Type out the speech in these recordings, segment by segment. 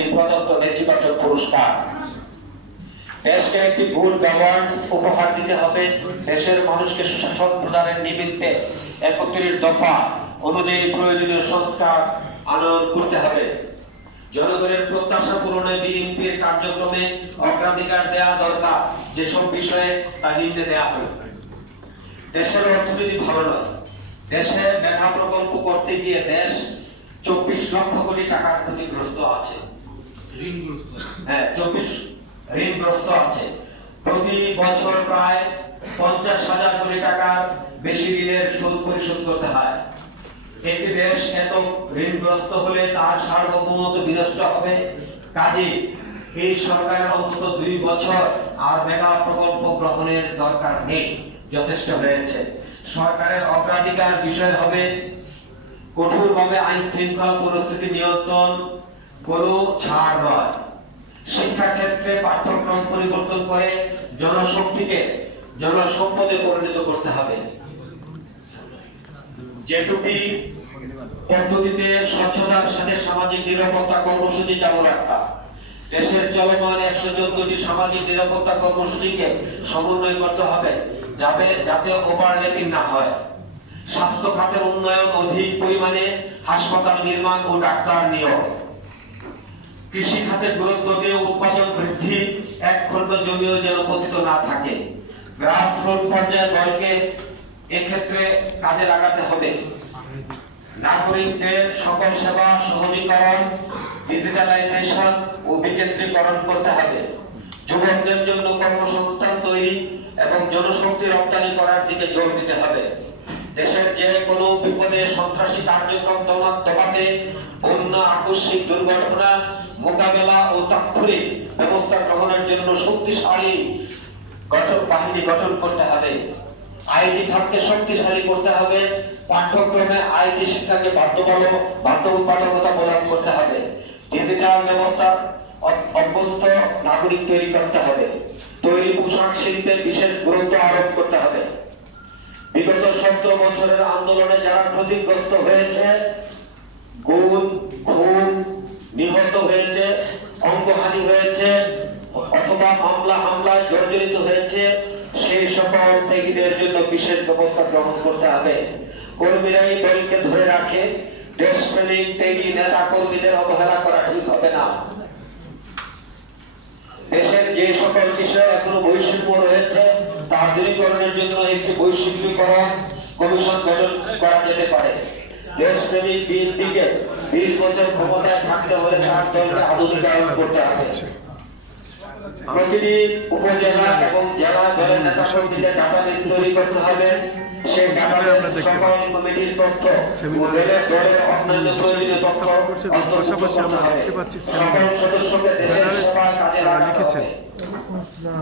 সেই প্রদত্ত নেতিবাচক পুরস্কার। দেশকে একটি গুড গভর্নেন্স উপহার দিতে হবে। দেশের মানুষকে সুশাসন প্রদানের নিমিত্তে ৩১ দফা অনুযায়ী প্রয়োজনীয় সংস্কার আনয়ন করতে হবে। জনগণের প্রত্যাশা পূরণে বিএনপির কার্যক্রমে অগ্রাধিকার দেওয়া দরকার। যেসব বিষয়ে তা নির্দেশ দেওয়া হবে। দেশের অর্থনীতি ভালো নয়। দেশে মেগা প্রকল্প করতে গিয়ে দেশ ২৪ লক্ষ কোটি টাকার ক্ষতিগ্রস্ত আছে। হ্যাঁ, ২৪ ঋণগ্রস্ত আছে। প্রতি বছর প্রায় ৫০,০০০ কোটি টাকার বেশি ঋণের সুদ পরিশোধ করতে হয়। একটি দেশ এত ঋণগ্রস্ত হলে তার সার্বভৌমত্ব বিনষ্ট হবে। কাজেই এই সরকারের অন্তত ২ বছর আর মেগা প্রকল্প গ্রহণের দরকার নেই, যথেষ্ট হয়েছে। সরকারের অগ্রাধিকার বিষয় হবে কঠোরভাবে আইন শৃঙ্খলা পরিস্থিতি নিয়ন্ত্রণ, কোনো ছাড় নয়। শিক্ষা ক্ষেত্রে পাঠ্যক্রম পরিবর্তন করে জনশক্তিকে জনসম্পদে পরিণত করতে হবে। যেটুকু পদ্ধতিতে স্বচ্ছতার সাথে সামাজিক নিরাপত্তা কর্মসূচি চালু রাখা। দেশের চলমান ১১৪টি সামাজিক নিরাপত্তা কর্মসূচিকে সমন্বয় করতে হবে যাতে ওভারল্যাপিং না হয়। স্বাস্থ্য খাতের উন্নয়ন, অধিক পরিমাণে হাসপাতাল নির্মাণ ও ডাক্তার নিয়োগ। কৃষি খাতে গুরুত্ব দিয়ে উৎপাদন বৃদ্ধি, এক খণ্ড জমিও যেন পতিত না থাকে। গ্রাসরুট পর্যায়ে দলকে এক্ষেত্রে কাজে লাগাতে হবে। নাগরিকদের সকল সেবা সহজীকরণ, ডিজিটালাইজেশন ও বিকেন্দ্রীকরণ করতে হবে। যুবকদের জন্য কর্মসংস্থান তৈরি এবং জনশক্তি রপ্তানি করার দিকে জোর দিতে হবে। দেশের যে কোনো বিপদে সন্ত্রাসী কার্যক্রম দমাতে, বন্যা, আকস্মিক দুর্ঘটনা মোকাবেলা ও তাৎক্ষণিক ব্যবস্থা গ্রহণের জন্য শক্তিশালী বাহিনী গঠন করতে হবে। আইটি খাতকে শক্তিশালী করতে হবে। পাঠ্যক্রমে আইটি শিক্ষাকে বাধ্যবাধকতা প্রদান করতে হবে। ডিজিটাল ব্যবস্থা অভ্যস্ত নাগরিক তৈরি করতে হবে। তৈরি পোশাক শিল্পে বিশেষ গুরুত্ব আরোপ করতে হবে। বিগত ১৭ বছরের আন্দোলনে যারা ক্ষতিগ্রস্ত হয়েছে, গুম, খুন, নিহত হয়েছে, অঙ্গহানি হয়েছে অথবা হামলায় জর্জরিত হয়েছে, সেই সকল ত্যাগীদের জন্য বিশেষ ব্যবস্থা গ্রহণ করতে হবে। কর্মীরাই দলকে ধরে রাখে। দেশপ্রেমিক ত্যাগী নেতা কর্মীদের অবহেলা করা ঠিক হবে না। দেশের যে সকল বিষয়ে এখনো বৈষম্য রয়েছে তা দূরীকরণের জন্য একটি বৈষম্যীকরণ কমিশন গঠন করা যেতে পারে। দেশপ্রেমিক বিএনপিকে ২০ বছর ক্ষমতায় থাকতে হলে তার দলকে আধুনিকায়ন করতে হবে। প্রতিটি উপজেলা এবং জেলা দলের নেতা কর্মীদের ডাটাবেস তৈরি করতে হবে। সেই ডাটাবেস সকল কমিটির তথ্য ও দলের অন্যান্য প্রয়োজনীয় তথ্য পাশাপাশি আমরা দেখতে পাচ্ছি সকল সদস্যকে দেশের সেবায় কাজে লাগাতে হবে।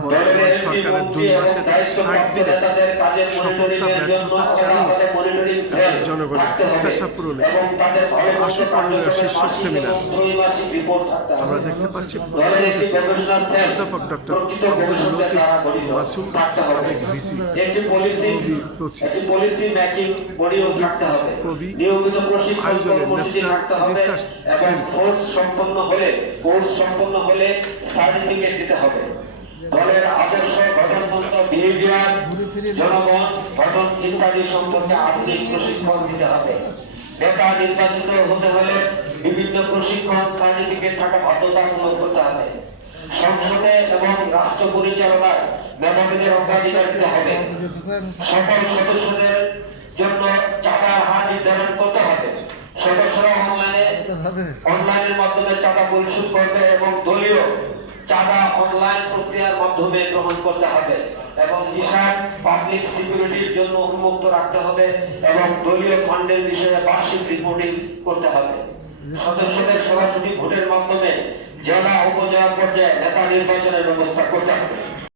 বর্তমান সরকারের ২ মাসের ৬০ দিনে সফলতা ব্যর্থতা চ্যালেঞ্জ জনগণের প্রত্যাশা পূরণে আসু করণীয় শীর্ষক সেমিনার আমরা দেখতে পাচ্ছি অধ্যাপক ডক্টর মাসুম সাবেক ভিসি আয়োজনে ন্যাশনাল রিসার্চ সেল কোর্স সম্পন্ন হলে সার্টিফিকেট দিতে হবে। দলের আদর্শ, গঠনতন্ত্র, বিহেভিয়ার, জনগণ গঠন ইত্যাদি সম্পর্কে আধুনিক প্রশিক্ষণ দিতে হবে। নেতা নির্বাচিত হতে হলে বিভিন্ন প্রশিক্ষণ সার্টিফিকেট থাকা বাধ্যতামূলক করতে হবে। সংসদে এবং রাষ্ট্র পরিচালনায় মেধাবীদের অগ্রাধিকার দিতে হবে। সকল সদস্যদের জন্য চাঁদার হার নির্ধারণ করতে হবে। সদস্যরা অনলাইনের মাধ্যমে চাঁদা পরিশোধ করবে এবং দলীয় চাঁদা অনলাইন প্রক্রিয়ার মাধ্যমে গ্রহণ করতে হবে এবং হিসাব পাবলিক সিকিউরিটির জন্য উন্মুক্ত রাখতে হবে এবং দলীয় ফান্ডের বিষয়ে বার্ষিক রিপোর্টিং করতে হবে। সদস্যদের সরাসরি ভোটের মাধ্যমে জেলা উপজেলা পর্যায়ে নেতা নির্বাচনের ব্যবস্থা করতে হবে।